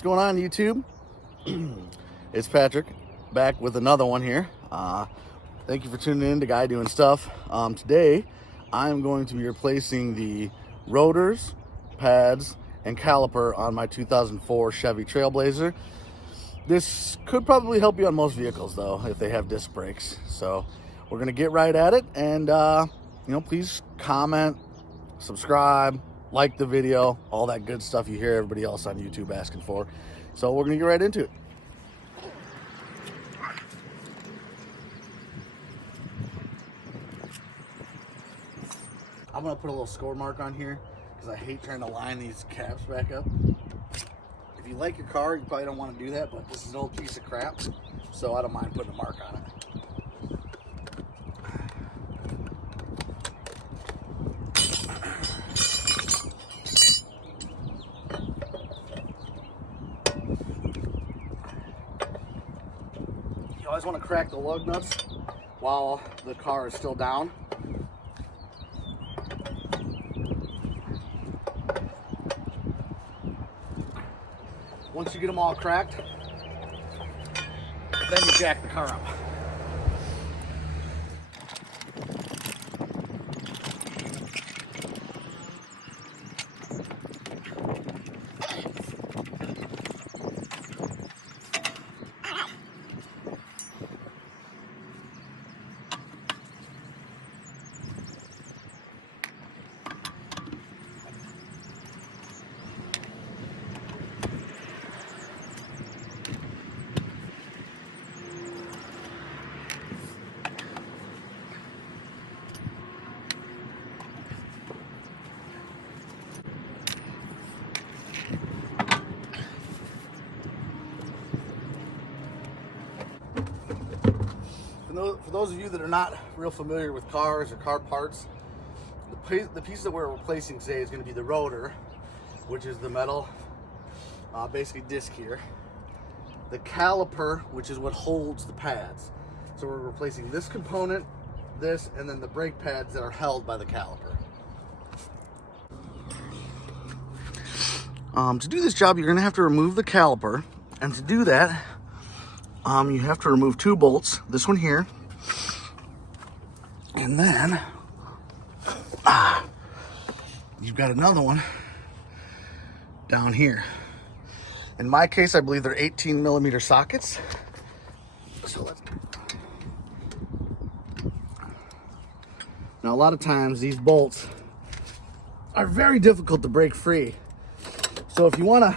What's going on, YouTube? It's Patrick, back with another one here. Thank you for tuning in to Guy Doing Stuff. Today, I'm going to be replacing the rotors, pads, and caliper on my 2004 Chevy Trailblazer. This could probably help you on most vehicles, though, if they have disc brakes. So we're going to get right at it, and please comment, subscribe, like the video, all that good stuff you hear everybody else on YouTube asking for. So we're going to get right into it. I'm going to put a little score mark on here because I hate trying to line these caps back up. If you like your car, you probably don't want to do that, but this is an old piece of crap, so I don't mind putting a mark on it. You always want to crack the lug nuts while the car is still down. Once you get them all cracked, then you jack the car up. For those of you that are not real familiar with cars or car parts, the piece that we're replacing today is going to be the rotor, which is the metal, basically disc here. The caliper, which is what holds the pads. So we're replacing this component, this, and then the brake pads that are held by the caliper. To do this job, you're going to have to remove the caliper, and to do that, you have to remove two bolts, this one here, and then you've got another one down here. In my case, I believe they're 18mm sockets. So now a lot of times these bolts are very difficult to break free. So if you want to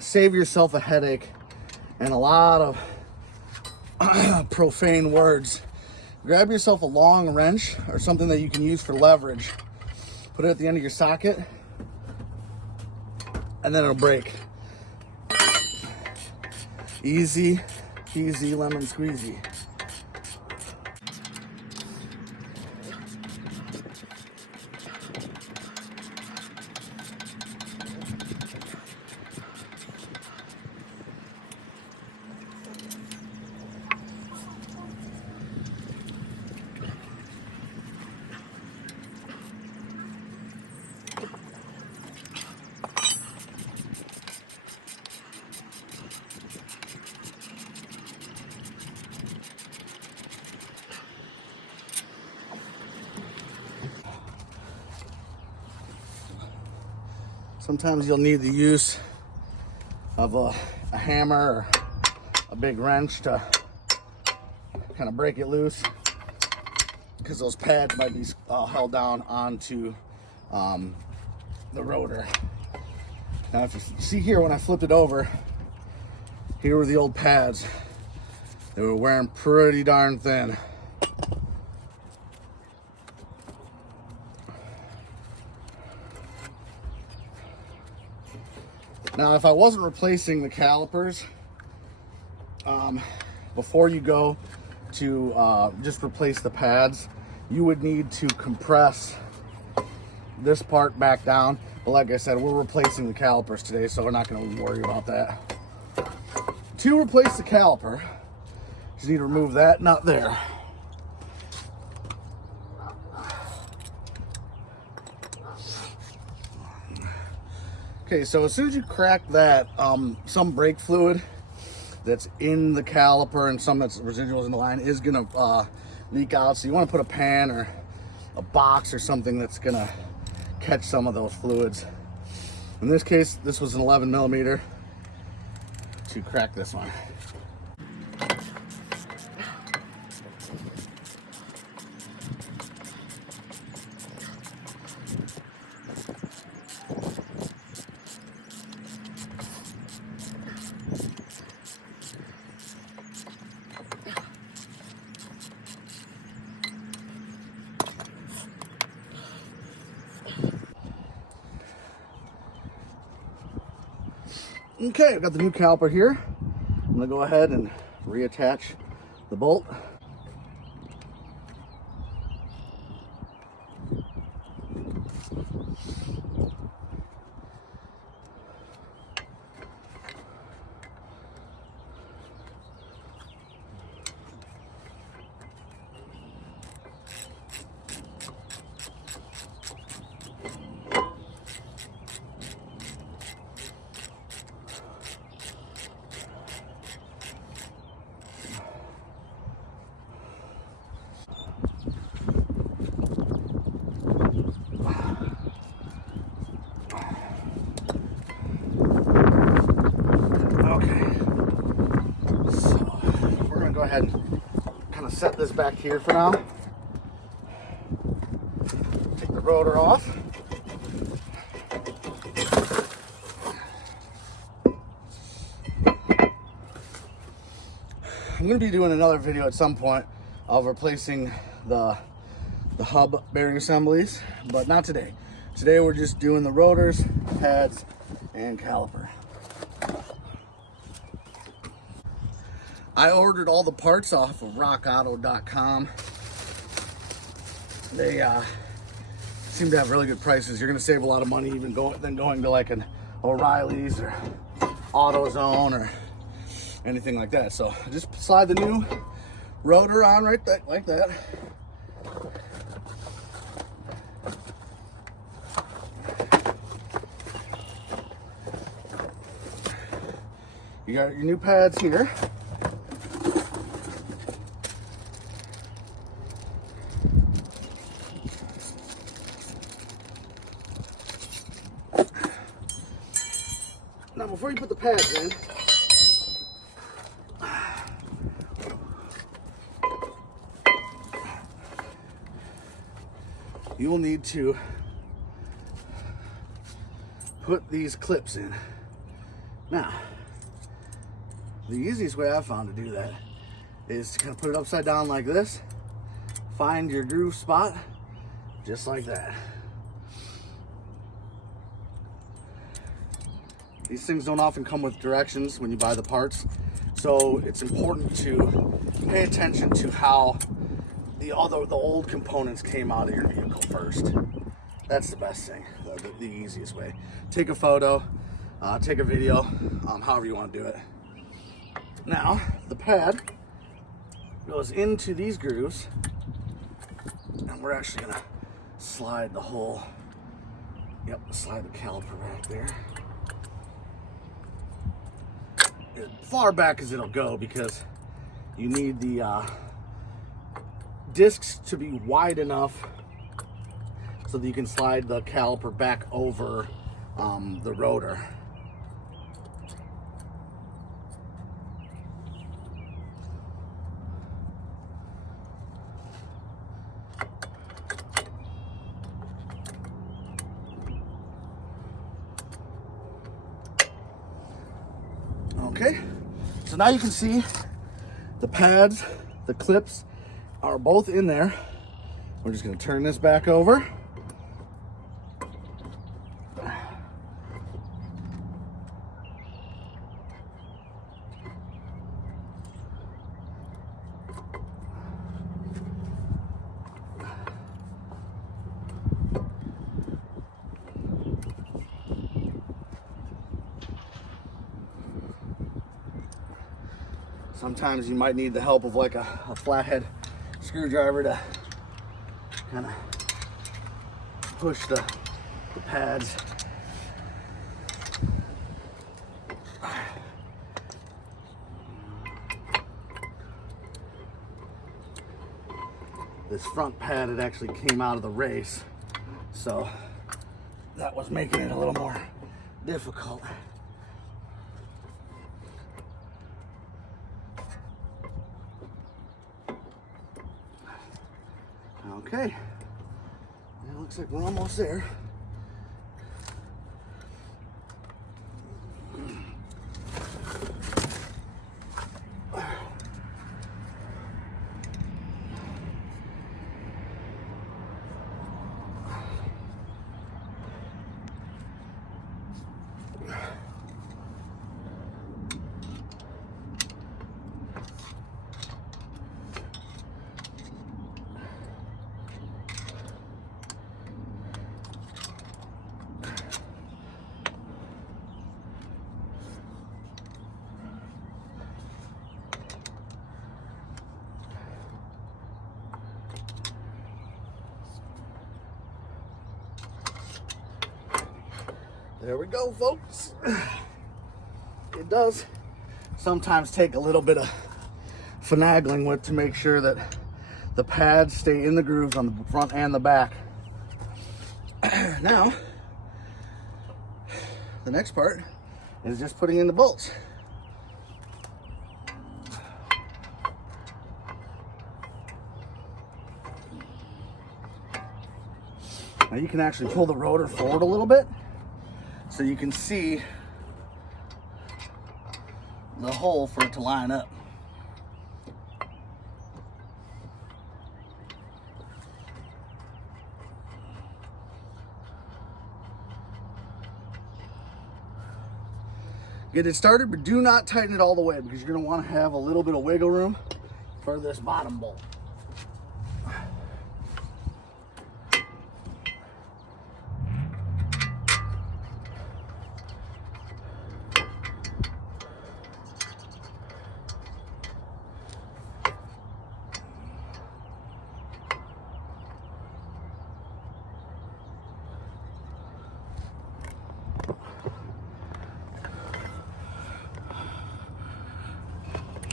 save yourself a headache and a lot of profane words, grab yourself a long wrench or something that you can use for leverage, put it at the end of your socket, and then it'll break. Easy peasy lemon squeezy. Sometimes you'll need the use of a hammer or a big wrench to kind of break it loose, because those pads might be held down onto the rotor. Now, if you see here, when I flipped it over, here were the old pads. They were wearing pretty darn thin. Now, if I wasn't replacing the calipers, before you go to just replace the pads, you would need to compress this part back down. But like I said, we're replacing the calipers today, so we're not going to worry about that. To replace the caliper, you just need to remove that nut there. Okay, so as soon as you crack that, some brake fluid that's in the caliper and some that's residuals in the line is gonna leak out. So you want to put a pan or a box or something that's gonna catch some of those fluids. In this case, this was an 11 millimeter to crack this one. Okay, I've got the new caliper here. I'm gonna go ahead and reattach the bolt. Go ahead and kind of set this back here for now. Take the rotor off. I'm going to be doing another video at some point of replacing the hub bearing assemblies, but not today. Today we're just doing the rotors, pads, and caliper. I ordered all the parts off of rockauto.com. They seem to have really good prices. You're going to save a lot of money even than going to like an O'Reilly's or AutoZone or anything like that. So just slide the new rotor on right there, like that. You got your new pads here. Now, before you put the pads in, you will need to put these clips in. Now, the easiest way I've found to do that is to kind of put it upside down like this, find your groove spot, just like that. These things don't often come with directions when you buy the parts, so it's important to pay attention to how the old components came out of your vehicle first. That's the best thing, the easiest way. Take a photo, take a video, however you want to do it. Now, the pad goes into these grooves, and we're actually gonna slide the whole, slide the caliper back there. As far back as it'll go, because you need the discs to be wide enough so that you can slide the caliper back over the rotor. Okay, so now you can see the pads, the clips are both in there. We're just going to turn this back over. Sometimes you might need the help of like a flathead screwdriver to kind of push the pads this front pad had actually came out of the race, so that was making it a little more difficult. Okay, it looks like we're almost there. There we go, folks. It does sometimes take a little bit of finagling with to make sure that the pads stay in the grooves on the front and the back. Now, the next part is just putting in the bolts. Now you can actually pull the rotor forward a little bit, so you can see the hole for it to line up. Get it started, but do not tighten it all the way because you're going to want to have a little bit of wiggle room for this bottom bolt.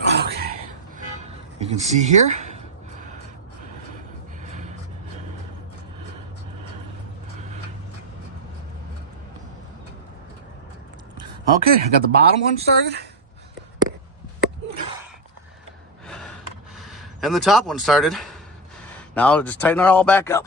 Okay, you can see here. Okay, I got the bottom one started. And the top one started. Now I'll just tighten it all back up.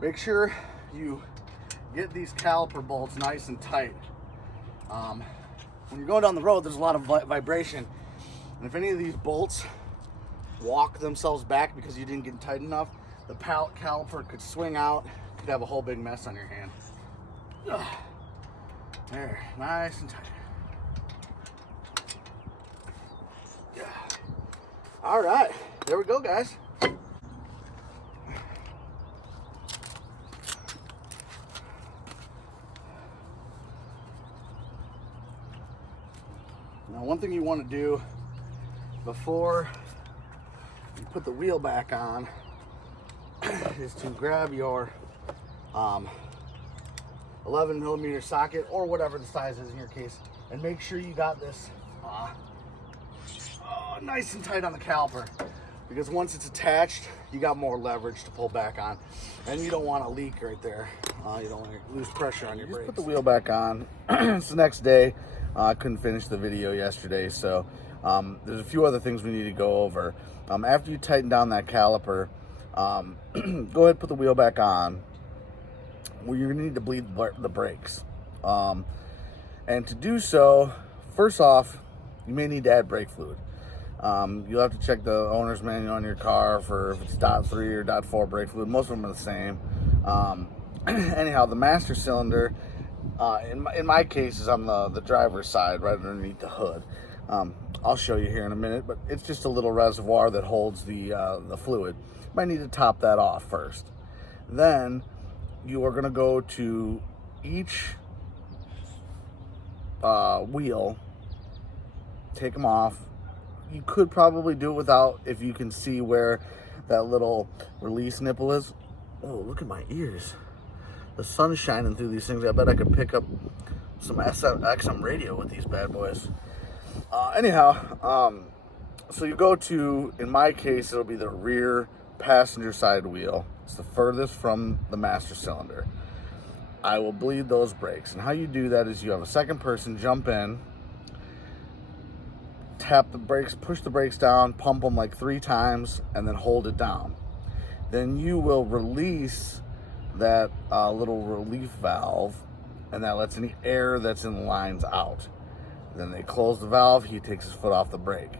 Make sure you get these caliper bolts nice and tight. When you're going down the road, there's a lot of vibration. And if any of these bolts walk themselves back because you didn't get tight enough, the caliper could swing out, could have a whole big mess on your hand. There, nice and tight. All right, there we go, guys. Now, one thing you want to do before you put the wheel back on is to grab your 11 millimeter socket or whatever the size is in your case, and make sure you got this nice and tight on the caliper, because once it's attached, you got more leverage to pull back on, and you don't want to leak right there. You don't want to lose pressure on your brakes. Put the wheel back on. It's the next day. I couldn't finish the video yesterday, so there's a few other things we need to go over. After you tighten down that caliper, go ahead and put the wheel back on. Well, you're gonna need to bleed the brakes. And to do so, first off, you may need to add brake fluid. You'll have to check the owner's manual on your car for if it's .3 or .4 brake fluid. Most of them are the same. Anyhow, the master cylinder, in my case, is on the driver's side, right underneath the hood. I'll show you here in a minute, but it's just a little reservoir that holds the fluid. You might need to top that off first. Then you are going to go to each wheel, take them off. You could probably do it without, if you can see where that little release nipple is. Oh, look at my ears. The sun's shining through these things. I bet I could pick up some XM radio with these bad boys. Anyhow, so you go to, in my case, it'll be the rear passenger side wheel. It's the furthest from the master cylinder. I will bleed those brakes. And how you do that is you have a second person jump in, tap the brakes, push the brakes down, pump them like 3 times, and then hold it down. Then you will release that little relief valve, and that lets any air that's in the lines out. Then they close the valve, he takes his foot off the brake.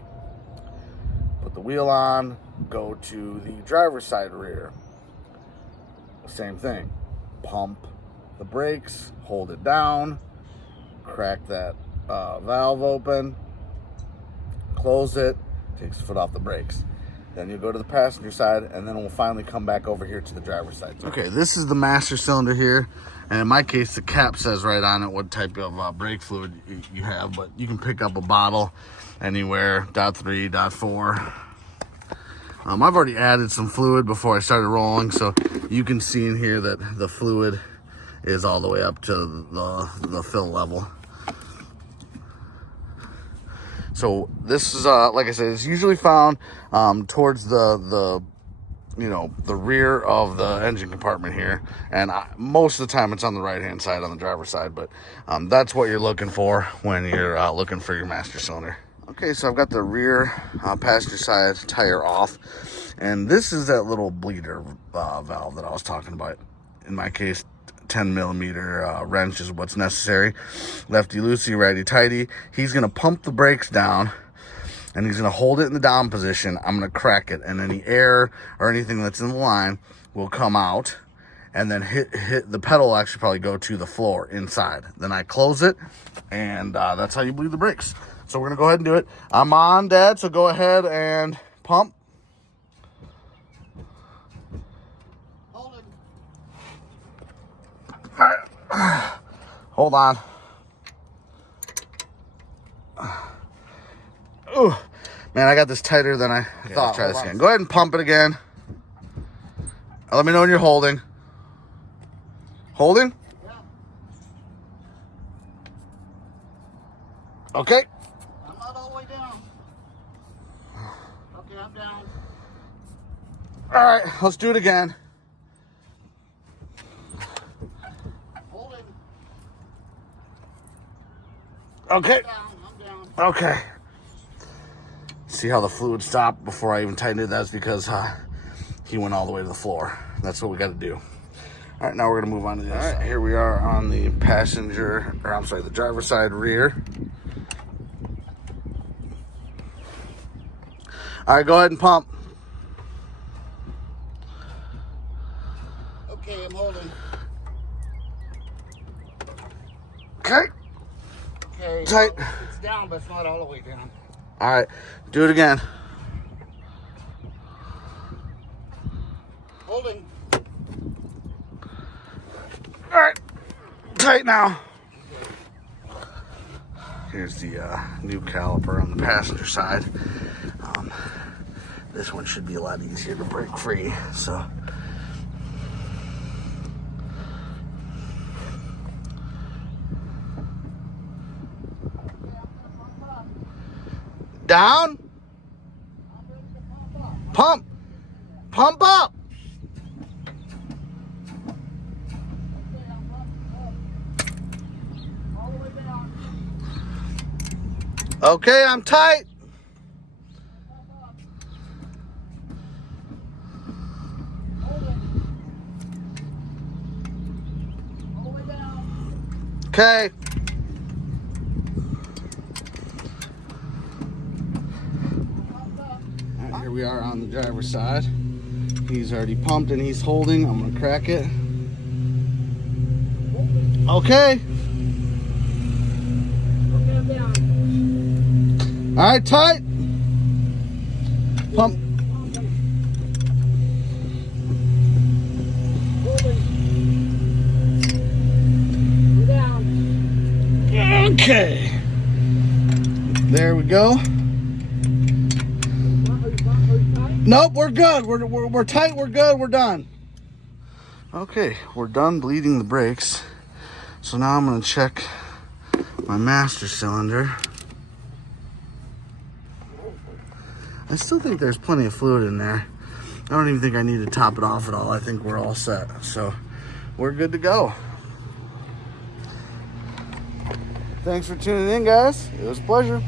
Put the wheel on, go to the driver's side rear. Same thing. Pump the brakes, hold it down, crack that valve open, close it, takes the foot off the brakes. Then you go to the passenger side, and then we'll finally come back over here to the driver's side. Okay, this is the master cylinder here. And in my case, the cap says right on it what type of brake fluid you have, but you can pick up a bottle anywhere, .3, .4. I've already added some fluid before I started rolling, so you can see in here that the fluid is all the way up to the fill level. So this is, like I said, it's usually found towards the rear of the engine compartment here. And most of the time it's on the right-hand side, on the driver's side. But that's what you're looking for when you're looking for your master cylinder. Okay, so I've got the rear passenger side tire off. And this is that little bleeder valve that I was talking about. In my case, 10 millimeter wrench is what's necessary. Lefty loosey, righty tighty. He's going to pump the brakes down, and he's going to hold it in the down position. I'm going to crack it, and any air or anything that's in the line will come out, and then hit the pedal will actually probably go to the floor inside. Then I close it, and that's how you bleed the brakes. So we're going to go ahead and do it. I'm on, Dad, so go ahead and pump. Hold on. Ooh, man, I got this tighter than I thought. Let's try this again. Go ahead and pump it again. Let me know when you're holding. Holding? Yeah. Okay. I'm not all the way down. Okay, I'm down. All right, let's do it again. Okay. I'm down. Okay. See how the fluid stopped before I even tightened it? That's because he went all the way to the floor. That's what we got to do. All right, now we're going to move on to this. All right, here we are on the the driver's side rear. All right, go ahead and pump. Okay, I'm holding. Okay. Okay. Tight. It's down, but it's not all the way down. All right, do it again. Holding. All right, tight now. Here's the new caliper on the passenger side. This one should be a lot easier to break free, so. Down. Pump. Pump up. Okay, I'm tight. Okay. Here we are on the driver's side. He's already pumped and he's holding. I'm gonna crack it. Okay. All right, tight. Pump. Okay. There we go. Nope, we're good. We're tight. We're good. We're done. Okay, we're done bleeding the brakes. So now I'm going to check my master cylinder. I still think there's plenty of fluid in there. I don't even think I need to top it off at all. I think we're all set. So we're good to go. Thanks for tuning in, guys. It was a pleasure.